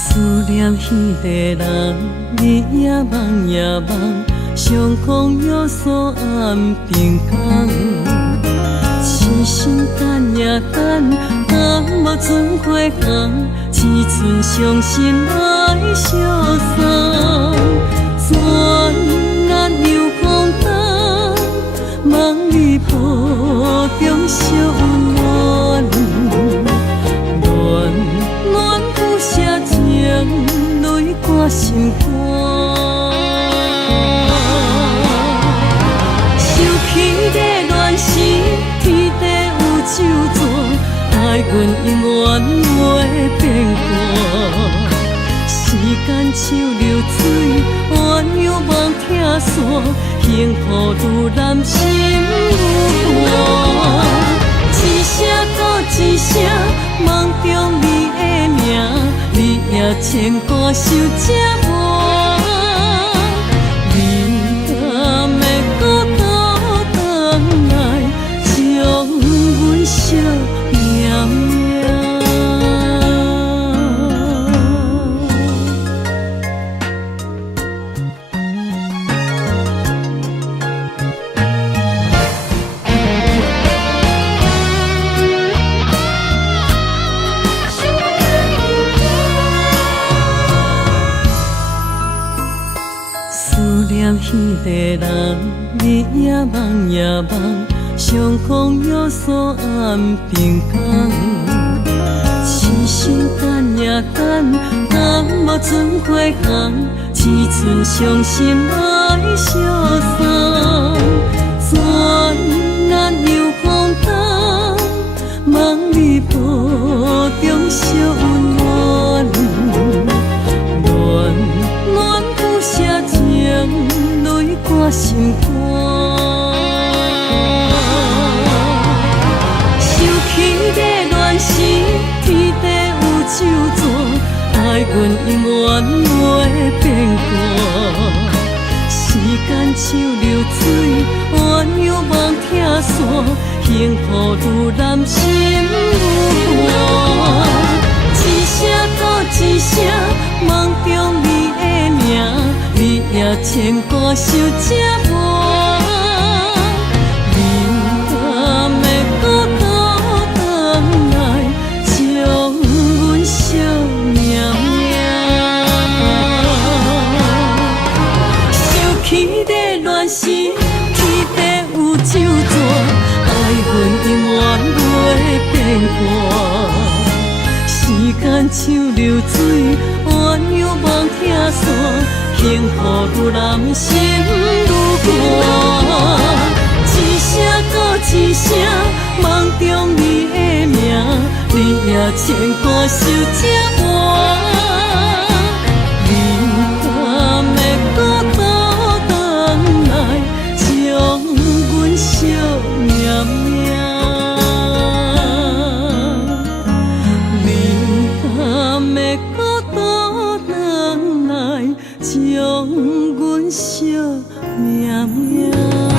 思念彼个人，日夜梦夜梦，相逢约锁暗平港。痴心等呀等，等无船过航，只剩伤心来相送。转眼又空灯，梦里抱中惜温暖，暖暖不舍情，泪挂心肝。想起的恋时，天地有咒詛，爱阮永远袂变卦。时间像流水，鸳鸯望听线，幸福愈难心愈寒。一声搁一声，梦中你的名，你也牵挂受折磨。你敢会搁倒转来，将阮惜命命？思念彼个人，日夜梦夜梦，相逢约锁暗平港。痴心等呀等，等无船过航，只剩伤心来相送。转眼又空灯，梦里抱中惜温暖，暖暖不舍情，泪挂心肝。想起的恋时，天地有咒詛，爱阮永远袂变卦。时间像流水，鸳鸯望听线，幸福愈难心愈寒。一声搁一声，梦中你的名，你也牵挂受折磨。你敢会搁倒转来，将阮惜命命？想起的恋时，天地有咒詛，爱阮永远袂变卦。时间像流水，鸳鸯望听线，幸福愈难心愈寒。一声搁一声，梦中你的名，你也牵挂受折磨。你敢会搁倒转来，将阮惜命命？会搁倒转来，将阮惜命命。